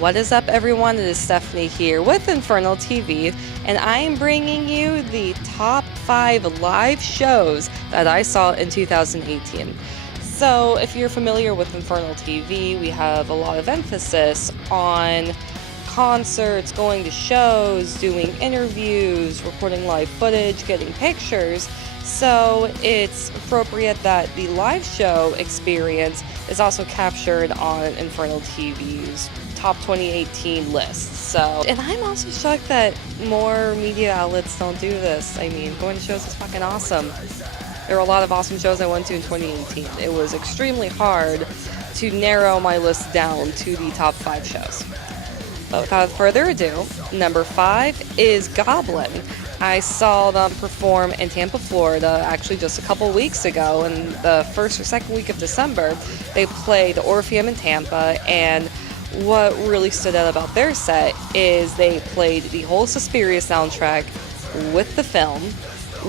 What is up, everyone? It is Stephanie here with Infernal TV, and I am bringing you the top 5 live shows that I saw in 2018. So, if you're familiar with Infernal TV, we have a lot of emphasis on concerts, going to shows, doing interviews, recording live footage, getting pictures. So it's appropriate that the live show experience is also captured on Infernal TV's top 2018 list. So, and I'm also shocked that more media outlets don't do this. I mean, going to shows is fucking awesome. There were a lot of awesome shows I went to in 2018. It was extremely hard to narrow my list down to the top 5 shows. But without further ado, number 5 is Goblin. I saw them perform in Tampa, Florida, actually just a couple weeks ago. In the first or second week of December, they played the Orpheum in Tampa, and what really stood out about their set is they played the whole Suspiria soundtrack with the film,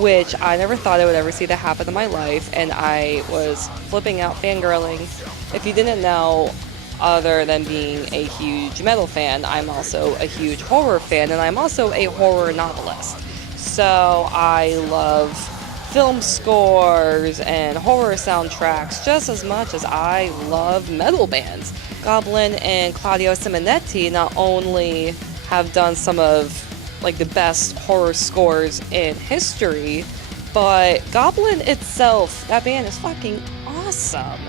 which I never thought I would ever see that happen in my life, and I was flipping out, fangirling. If you didn't know, other than being a huge metal fan, I'm also a huge horror fan, and I'm also a horror novelist. So I love film scores and horror soundtracks just as much as I love metal bands. Goblin and Claudio Simonetti not only have done some of the best horror scores in history, but Goblin itself, that band is fucking awesome.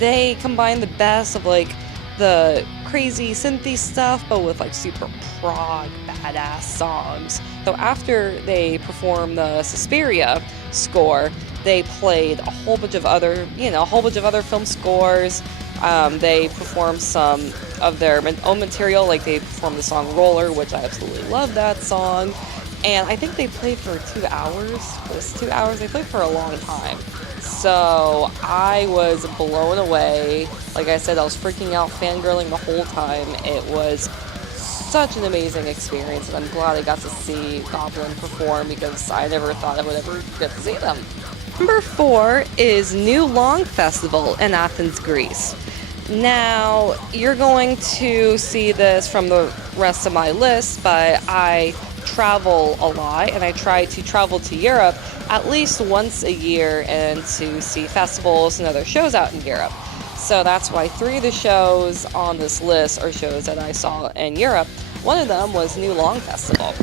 They combine the best of the crazy synthy stuff, but with super prog badass songs. So after they performed the Suspiria score, they played a whole bunch of other film scores. They performed some of their own material, they performed the song Roller, which I absolutely love that song. And I think they played for 2 hours. It was 2 hours. They played for a long time. So I was blown away. Like I said, I was freaking out, fangirling the whole time. It was such an amazing experience, and I'm glad I got to see Goblin perform because I never thought I would ever get to see them. Number 4 is New Long Festival in Athens, Greece. Now, you're going to see this from the rest of my list, but I travel a lot, and I try to travel to Europe at least once a year and to see festivals and other shows out in Europe. So that's why 3 of the shows on this list are shows that I saw in Europe. One of them was New Long Festival.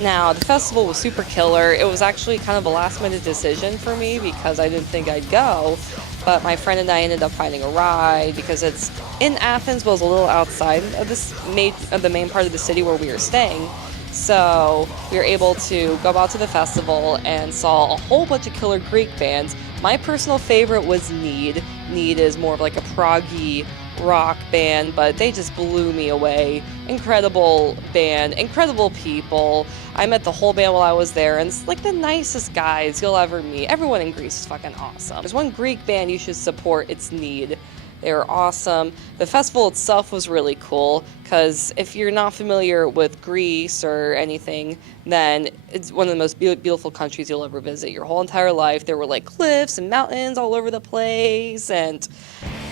Now, the festival was super killer. It was actually kind of a last-minute decision for me because I didn't think I'd go, but my friend and I ended up finding a ride because it's in Athens, but it was a little outside of the main part of the city where we were staying. So we were able to go out to the festival and saw a whole bunch of killer Greek bands. My personal favorite was Need. Need is more of a proggy rock band, but they just blew me away. Incredible band, incredible people. I met the whole band while I was there, and it's the nicest guys you'll ever meet. Everyone in Greece is fucking awesome. There's one Greek band you should support, it's Need. They were awesome. The festival itself was really cool because if you're not familiar with Greece or anything, then it's one of the most beautiful countries you'll ever visit your whole entire life. There were cliffs and mountains all over the place, and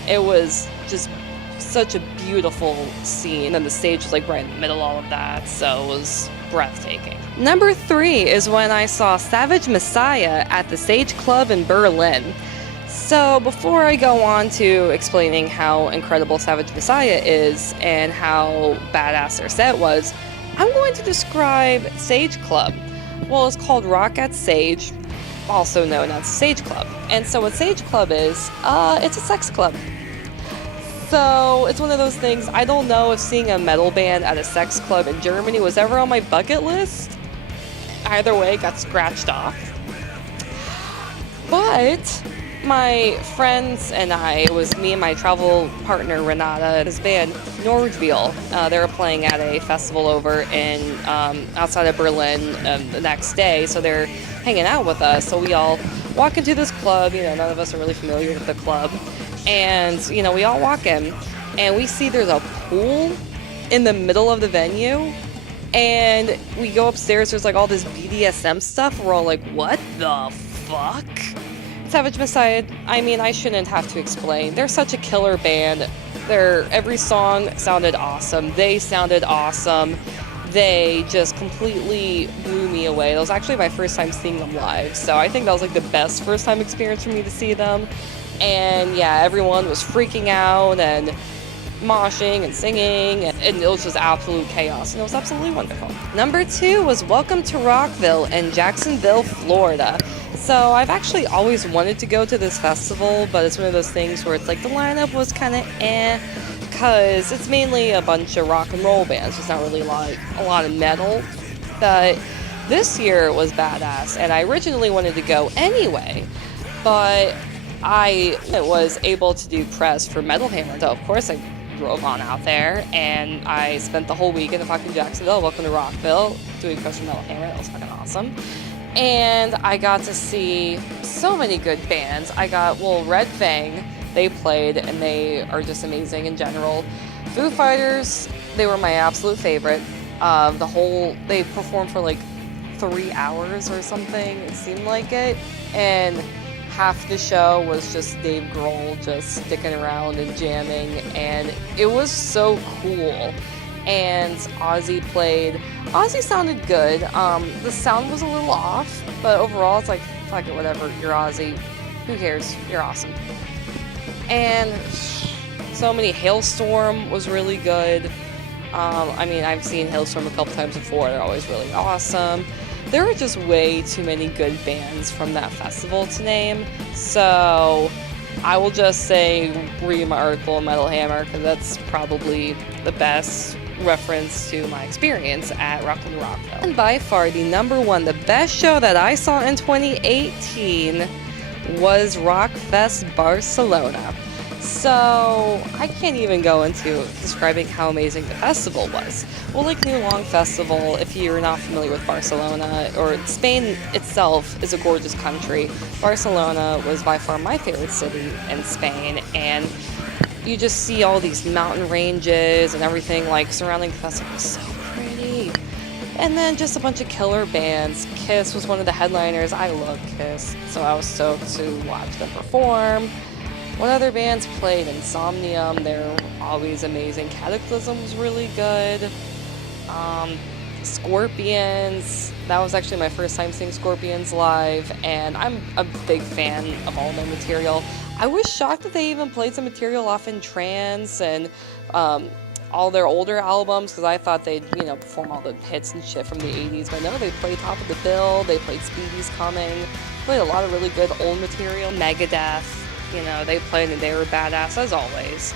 it was just such a beautiful scene. And the stage was right in the middle of all of that, so it was breathtaking. Number 3 is when I saw Savage Messiah at the Sage Club in Berlin. So before I go on to explaining how incredible Savage Messiah is and how badass their set was, I'm going to describe Sage Club. Well, it's called Rock at Sage, also known as Sage Club. And so what Sage Club is, it's a sex club. So it's one of those things, I don't know if seeing a metal band at a sex club in Germany was ever on my bucket list. Either way, it got scratched off. But my friends and I, it was me and my travel partner Renata and his band Rockville. They were playing at a festival over in outside of Berlin the next day, so they're hanging out with us. So we all walk into this club. None of us are really familiar with the club, and we all walk in, and we see there's a pool in the middle of the venue. And we go upstairs, there's all this BDSM stuff. We're all like, what the fuck? Savage Messiah, I mean, I shouldn't have to explain. They're such a killer band. Every song sounded awesome. They sounded awesome. They just completely blew me away. That was actually my first time seeing them live, so I think that was like the best first time experience for me to see them. And yeah, everyone was freaking out and moshing and singing, and it was just absolute chaos, and it was absolutely wonderful. Number 2 was Welcome to Rockville in Jacksonville, Florida. So I've actually always wanted to go to this festival, but it's one of those things where it's like the lineup was kind of because it's mainly a bunch of rock and roll bands. It's not really like a lot of metal, but this year was badass, and I originally wanted to go anyway, but I was able to do press for Metal Hammer, so of course I drove on out there, and I spent the whole week in fucking Jacksonville, welcome to Rockville, doing press for Metal Hammer. That was fucking awesome. And I got to see so many good bands. Red Fang, they played, and they are just amazing in general. Foo Fighters, they were my absolute favorite. They performed for like 3 hours or something, it seemed like it, and half the show was just Dave Grohl just sticking around and jamming, and it was so cool. And Ozzy played. Ozzy sounded good. The sound was a little off, but overall it's like, fuck it, whatever, you're Ozzy. Who cares? You're awesome. And so many. Halestorm was really good. I've seen Halestorm a couple times before. They're always really awesome. There were just way too many good bands from that festival to name, so I will just say read my article on Metal Hammer, because that's probably the best reference to my experience at Rockville. And by far the number 1, the best show that I saw in 2018 was Fest Barcelona. So I can't even go into describing how amazing the festival was. Well, like New Long Festival, if you're not familiar with Barcelona, or Spain itself is a gorgeous country, Barcelona was by far my favorite city in Spain, and you just see all these mountain ranges and everything like surrounding the festival. It's so pretty. And then just a bunch of killer bands. Kiss was one of the headliners. I love Kiss, so I was stoked to watch them perform. What other bands played? Insomnium, they're always amazing. Kataklysm was really good. Scorpions, that was actually my first time seeing Scorpions live, and I'm a big fan of all their material. I was shocked that they even played some material off in Trance and all their older albums, because I thought they'd, perform all the hits and shit from the 80s, but no, they played Top of the Bill, they played Speedy's Coming, played a lot of really good old material. Megadeth, they played and they were badass as always.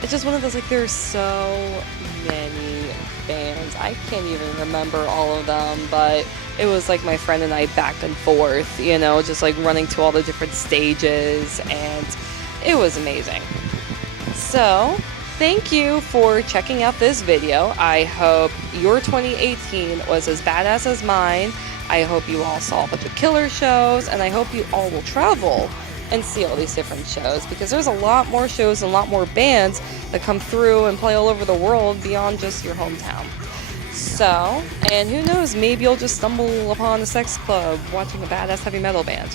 It's just one of those, like, there's so many bands. I can't even remember all of them, but it was like my friend and I back and forth, just like running to all the different stages, and it was amazing. So, thank you for checking out this video. I hope your 2018 was as badass as mine. I hope you all saw a bunch of killer shows, and I hope you all will travel and see all these different shows, because there's a lot more shows and a lot more bands that come through and play all over the world beyond just your hometown. So, and who knows, maybe you'll just stumble upon a sex club watching a badass heavy metal band.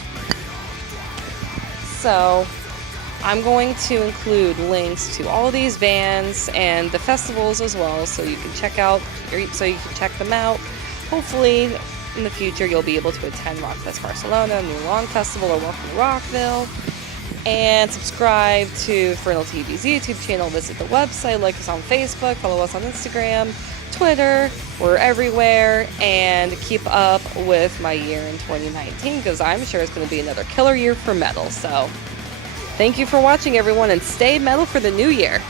So, I'm going to include links to all of these bands and the festivals as well, so you can check them out. Hopefully, in the future, you'll be able to attend Fest Barcelona, New Long Festival, or Welcome to Rockville. And subscribe to Infernal TV's YouTube channel, visit the website, like us on Facebook, follow us on Instagram, Twitter, we're everywhere, and keep up with my year in 2019, because I'm sure it's going to be another killer year for metal. So, thank you for watching, everyone, and stay metal for the new year.